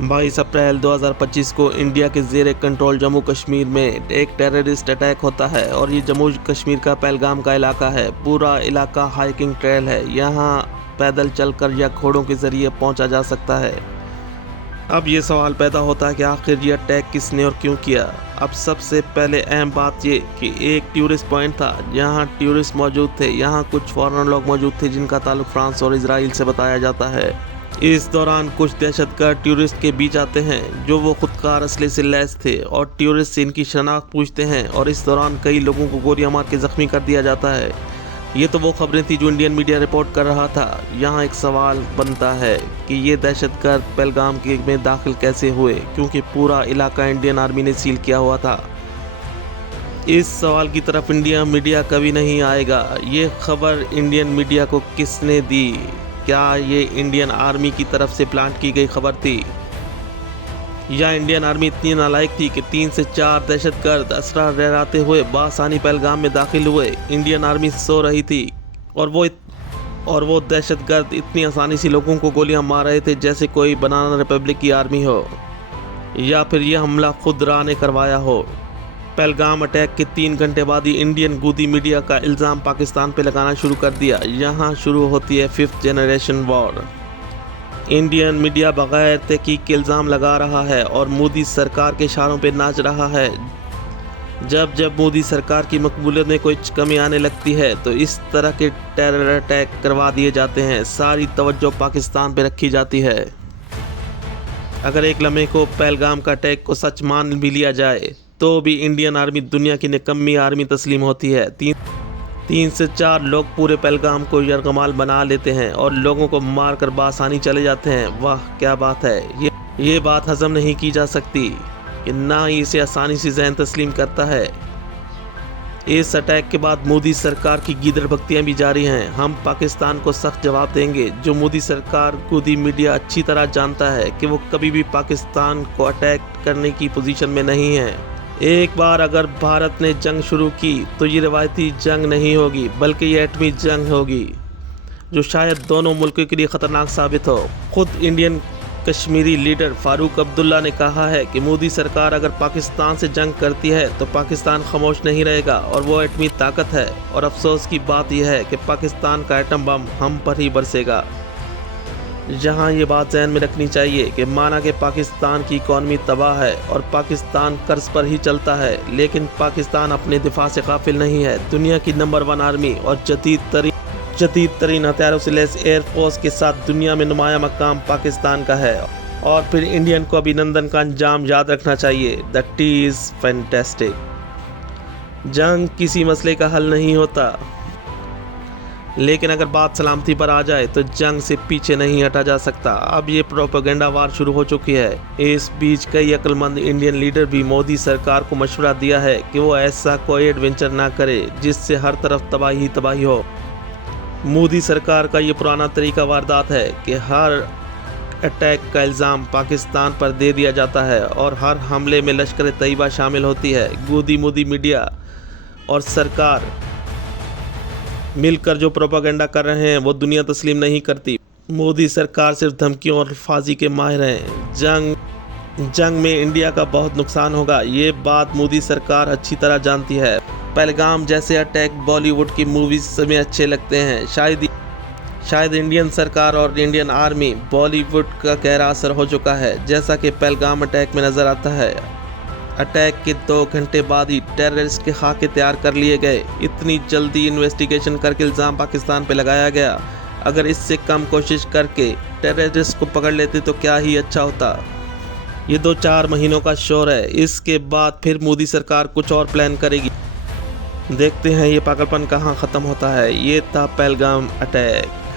22 अप्रैल 2025 को इंडिया के ज़ेर कंट्रोल जम्मू कश्मीर में एक टेररिस्ट अटैक होता है और ये जम्मू कश्मीर का पहलगाम का इलाका है। पूरा इलाका हाइकिंग ट्रेल है, यहाँ पैदल चलकर या घोड़ों के ज़रिए पहुंचा जा सकता है। अब ये सवाल पैदा होता है कि आखिर ये अटैक किसने और क्यों किया। अब सबसे पहले अहम बात ये कि एक टूरिस्ट पॉइंट था जहाँ टूरिस्ट मौजूद थे। यहाँ कुछ फॉरेनर लोग मौजूद थे जिनका ताल्लुक फ्रांस और इजराइल से बताया जाता है। इस दौरान कुछ दहशतगर्द टूरिस्ट के बीच आते हैं जो वो खुदकार असले से लैस थे और टूरिस्ट से इनकी शनाख्त पूछते हैं और इस दौरान कई लोगों को गोलियां मार के ज़ख्मी कर दिया जाता है। ये तो वो खबरें थी जो इंडियन मीडिया रिपोर्ट कर रहा था। यहाँ एक सवाल बनता है कि ये दहशतगर्द पहलगाम के में दाखिल कैसे हुए, क्योंकि पूरा इलाका इंडियन आर्मी ने सील किया हुआ था। इस सवाल की तरफ इंडियन मीडिया कभी नहीं आएगा। ये खबर इंडियन मीडिया को किसने दी? क्या ये इंडियन आर्मी की तरफ से प्लान की गई खबर थी या इंडियन आर्मी इतनी नालायक थी कि 3 से 4 दहशतगर्द असरा लहराते हुए बासानी पहलगाम में दाखिल हुए। इंडियन आर्मी सो रही थी और वो दहशतगर्द इतनी आसानी से लोगों को गोलियां मार रहे थे जैसे कोई बनाना रिपब्लिक की आर्मी हो, या फिर यह हमला खुद राह ने करवाया हो। पहलगाम अटैक के 3 घंटे बाद ही इंडियन गोदी मीडिया का इल्ज़ाम पाकिस्तान पे लगाना शुरू कर दिया। यहाँ शुरू होती है 5th generation war. Indian media बगैर तहकीक के इल्ज़ाम लगा रहा है और मोदी सरकार के इशारों पे नाच रहा है। जब जब मोदी सरकार की मकबूलियत में कोई कमी आने लगती है तो इस तरह के टेरर अटैक करवा दिए जाते हैं। सारी तवज्जो पाकिस्तान पे रखी जाती है। अगर एक लम्हे को पहलगाम का अटैक को सच मान भी लिया जाए तो भी इंडियन आर्मी दुनिया की निकम्मी आर्मी तस्लीम होती है। 3 से 4 लोग पूरे पहलगाम को यरगमाल बना लेते हैं और लोगों को मारकर बासानी चले जाते हैं। वाह क्या बात है। ये बात हजम नहीं की जा सकती कि ना ही इसे आसानी से जहन तस्लीम करता है। इस अटैक के बाद मोदी सरकार की गीदड़ भक्तियाँ भी जारी हैं। हम पाकिस्तान को सख्त जवाब देंगे। जो मोदी सरकार गोदी मीडिया अच्छी तरह जानता है कि वो कभी भी पाकिस्तान को अटैक करने की पोजीशन में नहीं है। एक बार अगर भारत ने जंग शुरू की तो ये रिवायती जंग नहीं होगी बल्कि ये एटमी जंग होगी, जो शायद दोनों मुल्कों के लिए ख़तरनाक साबित हो। खुद इंडियन कश्मीरी लीडर फारूक अब्दुल्ला ने कहा है कि मोदी सरकार अगर पाकिस्तान से जंग करती है तो पाकिस्तान खामोश नहीं रहेगा और वो एटमी ताकत है। और अफसोस की बात यह है कि पाकिस्तान का एटम बम हम पर ही बरसेगा। जहां ये बात ज़हन में रखनी चाहिए कि माना कि पाकिस्तान की इकॉनमी तबाह है और पाकिस्तान कर्ज पर ही चलता है, लेकिन पाकिस्तान अपने दिफा से गाफिल नहीं है। दुनिया की नंबर 1 आर्मी और जदीद तरीन हथियारों से लैस एयरफोर्स के साथ दुनिया में नुमाया मकाम पाकिस्तान का है। और फिर इंडियन को अभिनंदन का अंजाम याद रखना चाहिए। The T is fantastic. जंग किसी मसले का हल नहीं होता, लेकिन अगर बात सलामती पर आ जाए तो जंग से पीछे नहीं हटा जा सकता। अब ये प्रोपेगेंडा वार शुरू हो चुकी है। इस बीच कई अक्लमंद इंडियन लीडर भी मोदी सरकार को मशवरा दिया है कि वो ऐसा कोई एडवेंचर ना करे जिससे हर तरफ तबाही तबाही हो। मोदी सरकार का ये पुराना तरीका वारदात है कि हर अटैक का इल्ज़ाम पाकिस्तान पर दे दिया जाता है और हर हमले में लश्कर तैयबा शामिल होती है। मोदी मीडिया और सरकार मिलकर जो प्रोपेगेंडा कर रहे हैं वो दुनिया तस्लीम नहीं करती। मोदी सरकार सिर्फ धमकियों और फांसी के माहिर हैं। जंग में इंडिया का बहुत नुकसान होगा, ये बात मोदी सरकार अच्छी तरह जानती है। पहलगाम जैसे अटैक बॉलीवुड की मूवीज में अच्छे लगते हैं। शायद इंडियन सरकार और इंडियन आर्मी बॉलीवुड का गहरा असर हो चुका है, जैसा कि पहलगाम अटैक में नज़र आता है। अटैक के 2 घंटे बाद ही टेररिस्ट के खाके तैयार कर लिए गए। इतनी जल्दी इन्वेस्टिगेशन करके इल्ज़ाम पाकिस्तान पे लगाया गया। अगर इससे कम कोशिश करके टेररिस्ट को पकड़ लेते तो क्या ही अच्छा होता। ये 2-4 महीनों का शोर है, इसके बाद फिर मोदी सरकार कुछ और प्लान करेगी। देखते हैं ये पागलपन कहाँ ख़त्म होता है। ये था पहलगाम अटैक।